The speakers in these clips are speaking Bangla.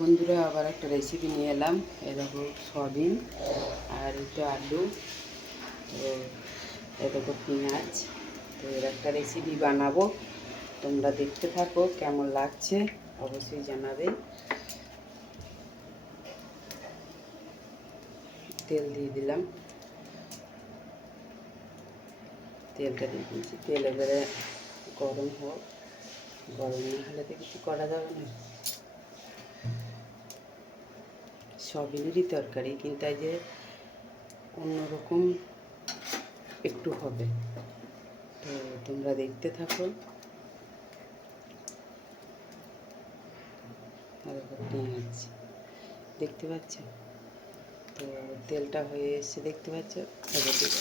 বন্ধুরা, আবার একটা রেসিপি নিয়ে এলাম। এরকম সয়াবিন আর একটু আলু, তো এরকম পেঁয়াজ, তো এর একটা রেসিপি বানাবো। তোমরা দেখতে থাকো, কেমন লাগছে অবশ্যই জানাবে। তেল দিয়ে দিলাম, তেলটা দিয়ে দিয়েছি। তেল এবারে গরম হোক, গরম না হলে তো কিছু করা যাবে না। সয়াবিনেরই তরকারি, কিন্তু এই যে অন্যরকম একটু হবে, তো তোমরা দেখতে থাকো। আর পেঁয়াজ দেখতে পাচ্ছ, তো তেলটা হয়ে এসছে দেখতে পাচ্ছ। এবার দিয়ে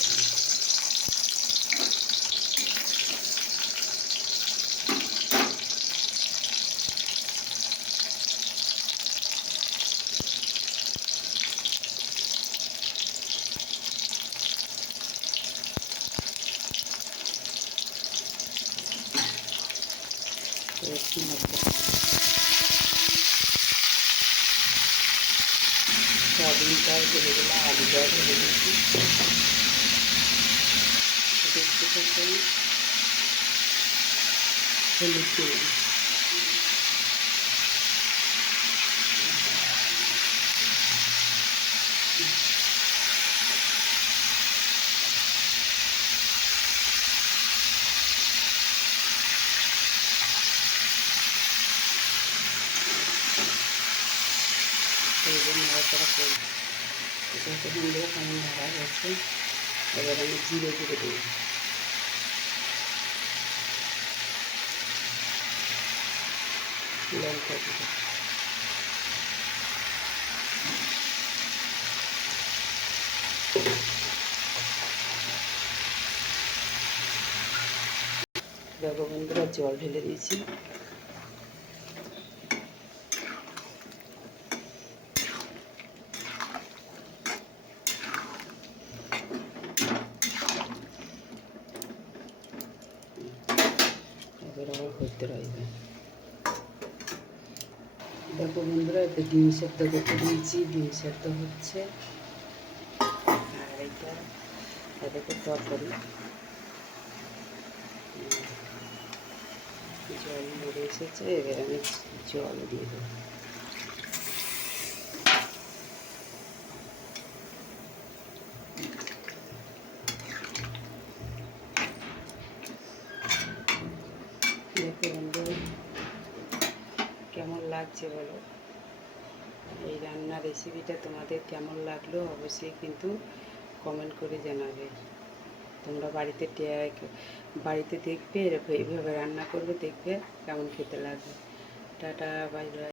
সয়াবিনটাও ঢেলে দিলাম, আলুটাও ঢেলে দিচ্ছি। দেখতে থাকুন, হলুদ দিলাম, এই জন্য নাড়াচাড়া করি। এটা সুন্দর কেমন নাড়া হয়েছে। এবার আমি জিরে দিয়ে দিই, লঙ্কা দিয়ে দেখো বন্ধুরা, জল ঢেলে দিয়েছি। এবার আবার করতে রইবে। দেখো বন্ধুরা, এতে ডিম সেদ্ধ করতে দিয়েছি, ডিম সেদ্ধ হচ্ছে। আর এটা দেখো তরকারি, জল মরে এসেছে। এবার আমি জল দিয়ে দেবো। দেখো বন্ধুরা, কেমন লাগছে বলো। এই রান্নার রেসিপিটা তোমাদের কেমন লাগলো অবশ্যই কিন্তু কমেন্ট করে জানাবে। তোমরা বাড়িতে দেখবে, এরকম এইভাবে রান্না করবে, দেখবে কেমন খেতে লাগবে। Tata, bye bye.